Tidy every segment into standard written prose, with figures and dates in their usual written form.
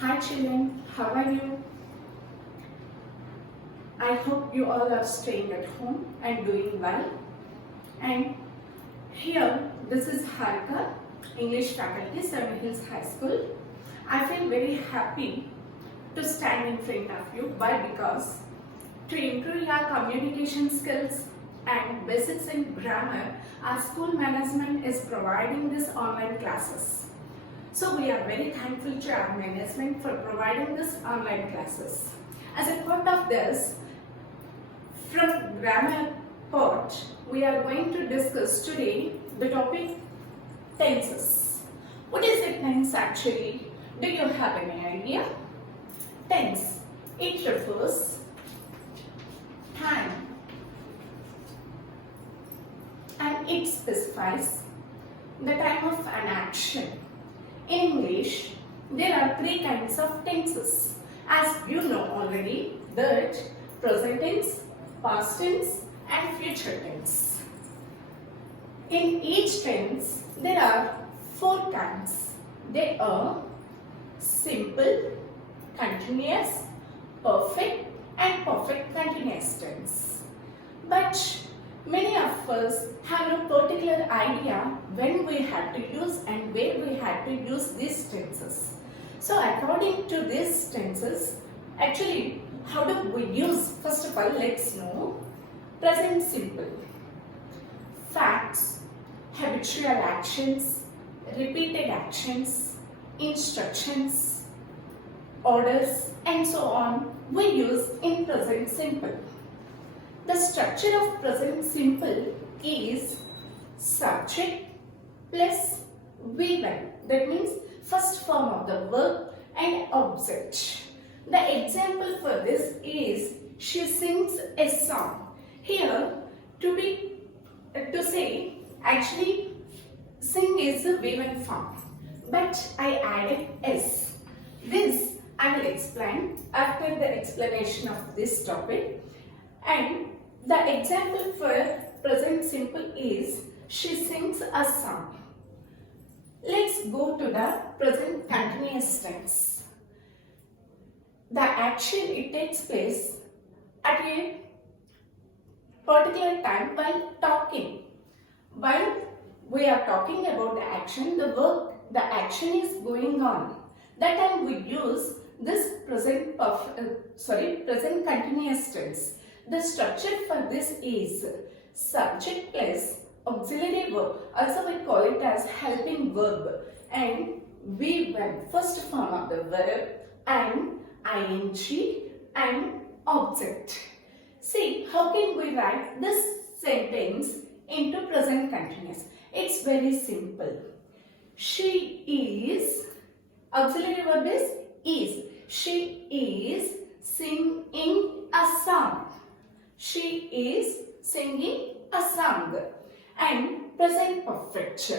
Hi children, how are you? I hope you all are staying at home and doing well. And here, this is Harika, English faculty, Seven Hills High School. I feel very happy to stand in front of you. Why? Because to improve your communication skills and basics in grammar, our school management is providing these online classes. So we are very thankful to our management for providing this online classes. As a part of this, from grammar part, we are going to discuss today the topic tenses. What is a tense actually? Do you have any idea? Tense, it refers time and it specifies the time of an action. In English, there are three kinds of tenses. As you know already, that present tense, past tense and future tense. In each tense, there are four kinds. They are simple, continuous, perfect and perfect continuous tense. But many of us have no particular idea when we had to use and where we had to use these tenses. So according to these tenses, actually how do we use? First of all, let's know present simple. Facts, habitual actions, repeated actions, instructions, orders and so on we use in present simple. The structure of present simple is subject plus V1. That means first form of the verb and object. The example for this is she sings a song. Here to say actually sing is the V1 form, but I added S. This I will explain after the explanation of this topic. And the example for present simple is she sings a song. Let's go to the present continuous tense. The action it takes place at a particular time while talking. While we are talking about the action, the action is going on. That time we use this present continuous tense. The structure for this is subject plus auxiliary verb. Also we call it as helping verb and V1 first form of the verb and ing and object. See, how can we write this sentence into present continuous? It's very simple. She is, auxiliary verb is. She is singing a song. She is singing a song. And present perfect.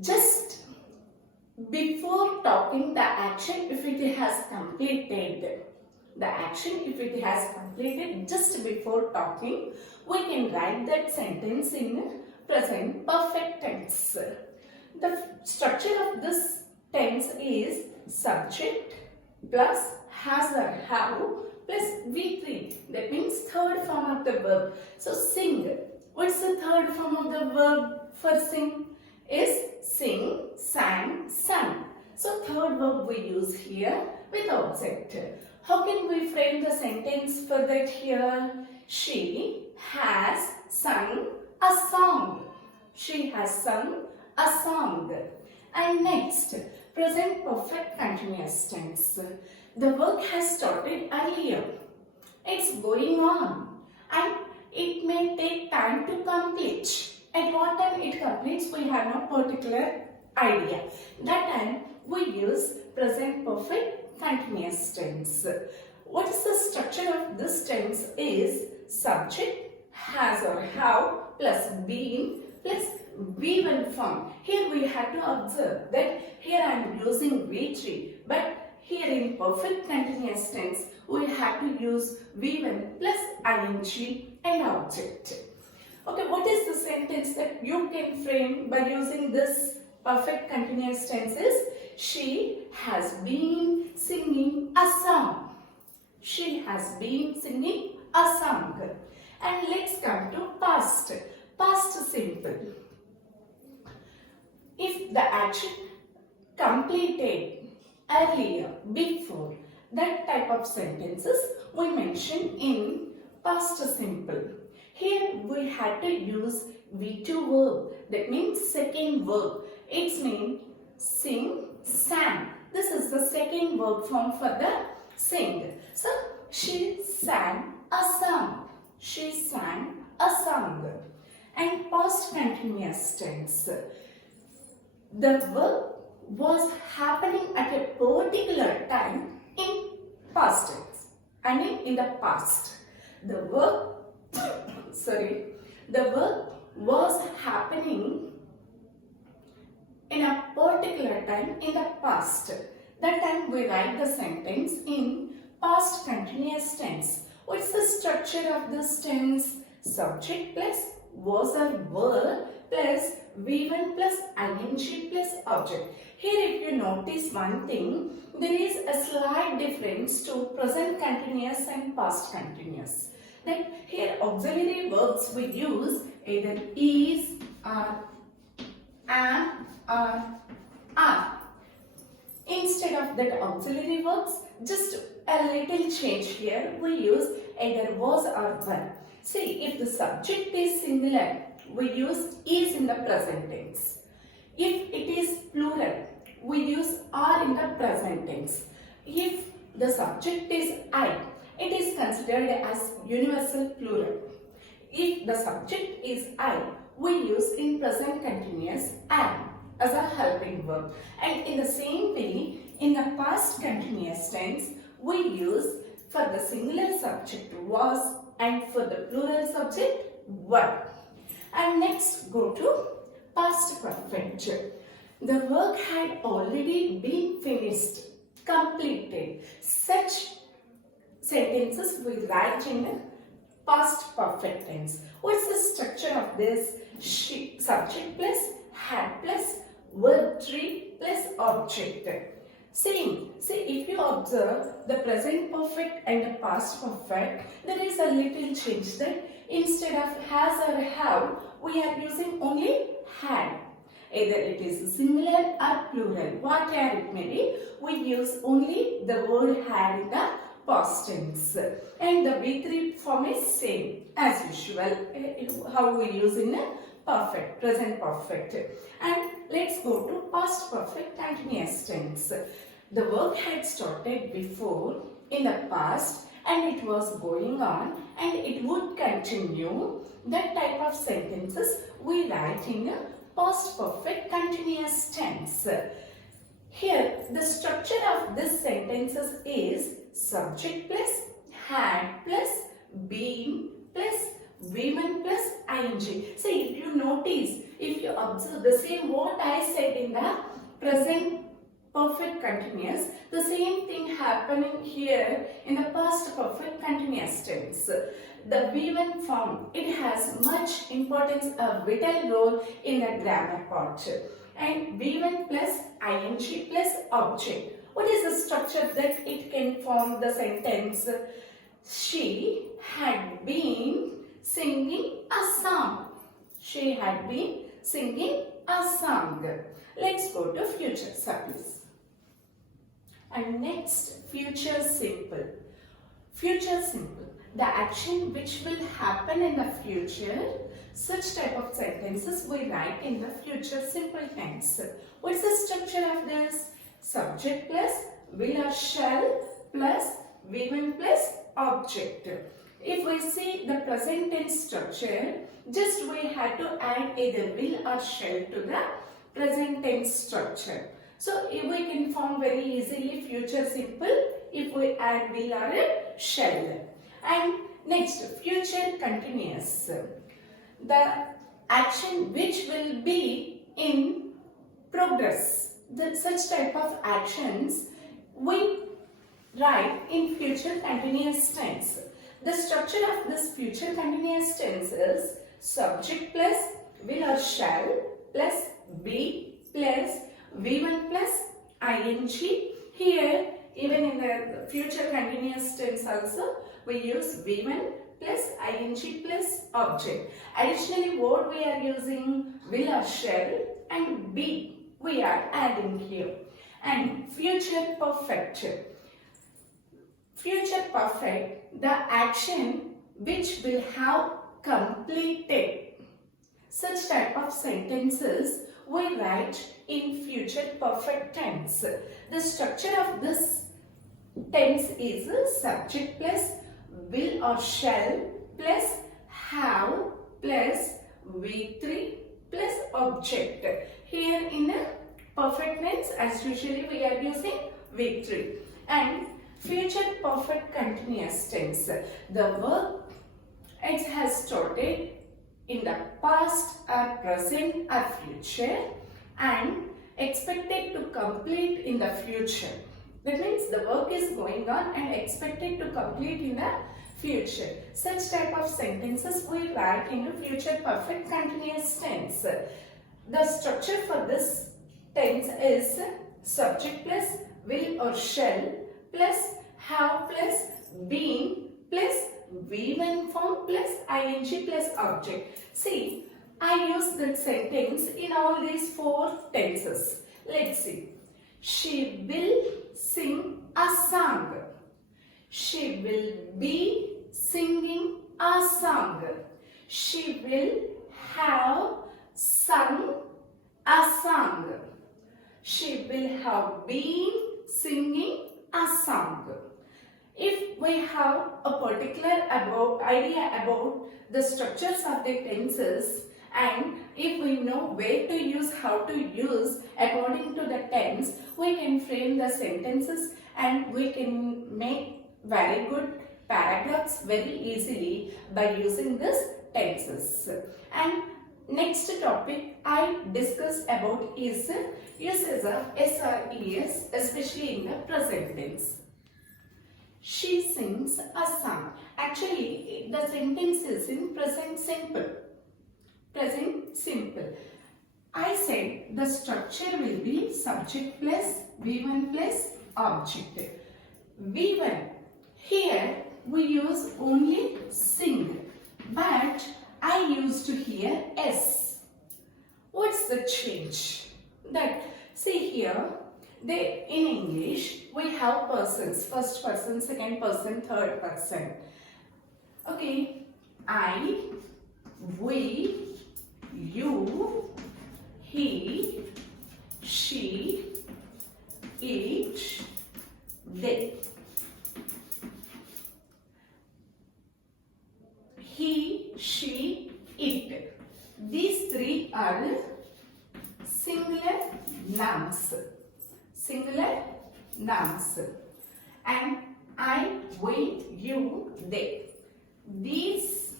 Just before talking the action, if it has completed, just before talking, we can write that sentence in present perfect tense. The structure of this tense is subject plus has or have plus V3. That means third form of the verb. So sing. What's the third form of the verb for sing? Is sing, sang, sung. So third verb we use here with object. How can we frame the sentence for that here? She has sung a song. She has sung a song. And next, present perfect continuous tense. The work has started earlier. It's going on and it may take time to complete. At what time it completes, we have no particular idea. That time we use present perfect continuous tense. What is the structure of this tense is subject, has or have plus been plus V1 form. Here we have to observe that here I am using V3, but here in perfect continuous tense we have to use V1 plus ing and object. Okay, what is the sentence that you can frame by using this perfect continuous tense is she has been singing a song. She has been singing a song. And let's come to past. Past simple. If the action completed earlier, before, that type of sentences we mention in past simple. Here we had to use V2 verb. That means second verb. It means sing, sang. This is the second verb form for the sing. So, she sang a song. She sang a song. And past continuous tense. The verb was happening at a particular time in past tense. I mean in the past. The verb the verb was happening in a particular time in the past. That time we write the sentence in past continuous tense. What's the structure of this tense? Subject plus was or were plus V1 plus ing plus object. Here if you notice one thing, there is a slight difference to present continuous and past continuous. Like here auxiliary verbs we use either is or am or are. Instead of that auxiliary verbs, just a little change here, we use either was or were. See, if the subject is singular, we use is in the present tense. If it is plural, we use are in the present tense. If the subject is I, it is considered as universal plural. If the subject is I, we use in present continuous am as a helping verb. And in the same way, in the past continuous tense, we use for the singular subject was and for the plural subject were. And next go to past perfect. The work had already been finished, completed. Such sentences we write in past perfect tense. What's the structure of this? Subject plus had plus verb 3 plus object. Same. See, if you observe the present perfect and the past perfect, there is a little change that instead of has or have, we are using only had. Either it is singular or plural, whatever it may be, we use only the word had in the past tense. And the V3 form is same as usual, how we use in a perfect, present perfect. And let's go to past perfect continuous tense. The work had started before in the past and it was going on and it would continue. That type of sentences we write in a past perfect continuous tense. Here the structure of this sentences is subject plus had plus been plus V1 plus ing. See, if you notice, if you observe the same what I said in the present perfect continuous, the same thing happening here in the past perfect continuous tense. The V1 form, it has much importance, a vital role in the grammar part. And V1 plus ing plus object. What is the structure that it can form the sentence? She had been singing a song. She had been singing a song. Let's go to future subject. And next, future simple. Future simple. The action which will happen in the future, such type of sentences we write in the future simple tense. What's the structure of this? Subject plus will or shall plus V1 plus object. If we see the present tense structure, just we had to add either will or shall to the present tense structure. So if we can form very easily future simple if we add will or shall. And next, future continuous. The action which will be in progress. Such type of actions we write in future continuous tense. The structure of this future continuous tense is subject plus will or shall plus be plus V1 plus ing Here, even in the future continuous tense also, we use V1 plus ing plus object. Additionally, what we are using will or shall and be we are adding here. And future perfect. Future perfect, the action which will have completed. Such type of sentences we write in future perfect tense. The structure of this tense is subject plus will or shall plus have plus V3 plus object. Here in a perfect tense, as usually we are using V3. And future perfect continuous tense, the verb it has started in the past or present or future and expected to complete in the future. That means the work is going on and expected to complete in the future. Such type of sentences we write in a future perfect continuous tense. The structure for this tense is subject plus will or shall plus have plus been plus V1 form plus ing plus object. See, I use that sentence in all these four tenses. Let's see. She will sing a song. She will be singing a song. She will have sung a song. She will have been singing a song. If we have a particular idea about the structures of the tenses and if we know where to use, how to use according to the tense, we can frame the sentences and we can make very good paragraphs very easily by using these tenses. And next topic I discuss about is uses of S or ES, especially in the present tense. She sings a song. Actually, the sentence is in present simple. Present simple. I said the structure will be subject plus V1 plus object. V1. Here we use only sing, but I used to hear S. What's the change? That see here. In English, we have persons, first person, second person, third person. Okay, I, we, you, he, she, it, they. He, she, it. These three are singular nouns. Singular nouns. And I, we, you, they. These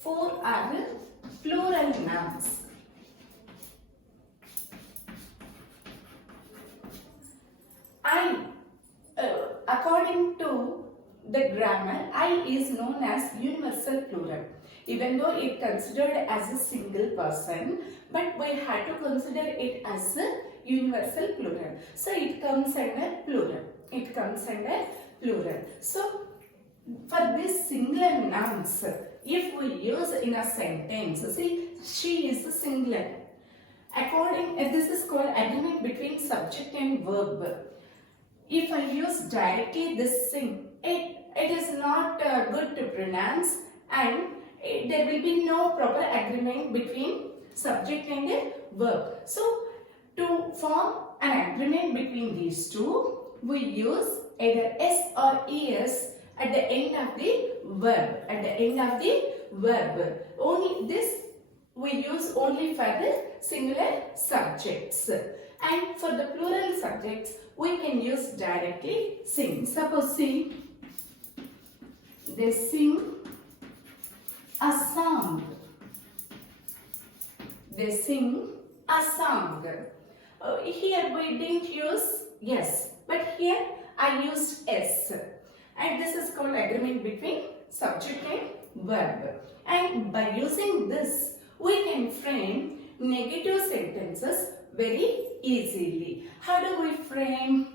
four are plural nouns. According to the grammar, I is known as universal plural. Even though it considered as a single person, but we had to consider it as a universal plural. So it comes under plural. It comes under plural. So for this singular nouns, if we use in a sentence, see, she is the singular. This is called agreement between subject and verb. If I use directly this sing, it is not good to pronounce and there will be no proper agreement between subject and verb. So, to form an agreement between these two, we use either S or ES at the end of the verb. At the end of the verb. Only this we use only for the singular subjects. And for the plural subjects, we can use directly sing. Suppose see, they sing a song. They sing a song. Here we didn't use yes, but here I used S. And this is called agreement between subject and verb. And by using this, we can frame negative sentences very easily. How do we frame?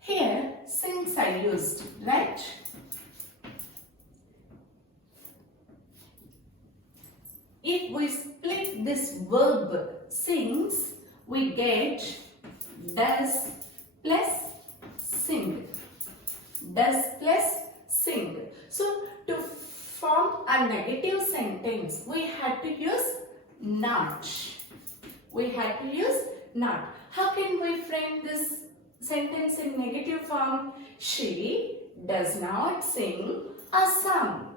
Here, since I used, right? If we split this verb sings, we get does plus sing. Does plus sing. So, to form a negative sentence, we had to use not. We had to use not. How can we frame this sentence in negative form? She does not sing a song.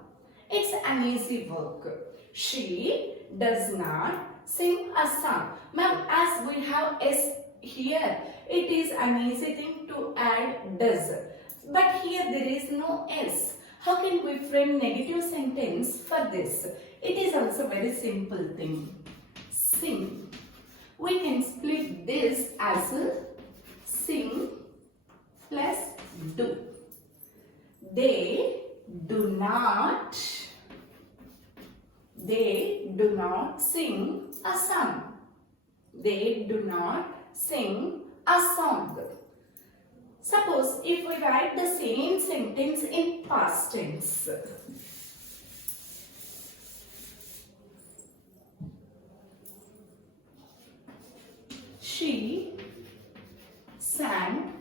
It's an easy work. She does not sing a song. Ma'am, as we have S here, it is an easy thing to add does. But here there is no S. How can we frame negative sentence for this? It is also very simple thing. Sing. We can split this as a sing plus do. They do not sing a song. They do not sing a song. Suppose if we write the same sentence in past tense. She sang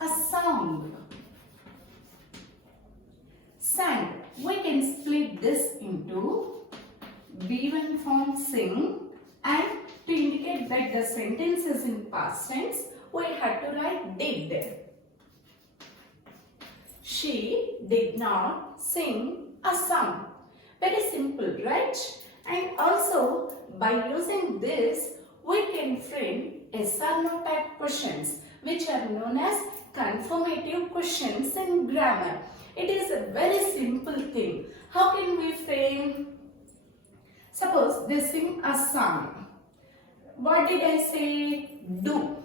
a song. Sang. We can split this into B1 form sing, and to indicate that the sentence is in past tense, we had to write did. She did not sing a song. Very simple, right? And also by using this, we can frame yes or no type questions, which are known as confirmative questions in grammar. It is a very simple thing. How can we frame? Suppose they sing a song. What did I say? Do.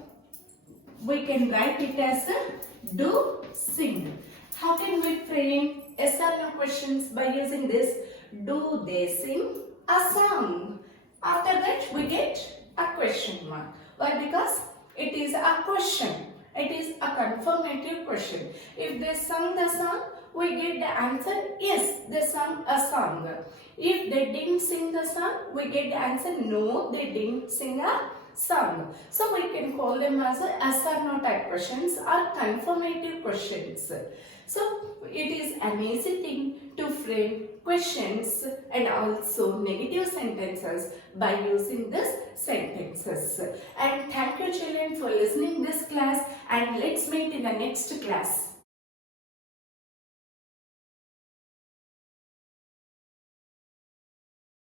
We can write it as a do sing. How can we frame yes or no questions by using this? Do they sing a song? After that we get a question mark. Why? Because it is a question. It is a confirmative question. If they sung the song, we get the answer yes, they sung a song. If they didn't sing the song, we get the answer no, they didn't sing a song. So we can call them as a yes or no type questions or confirmative questions. So it is an easy thing to frame questions and also negative sentences by using these sentences. And thank you children for listening this class, and let's meet in the next class.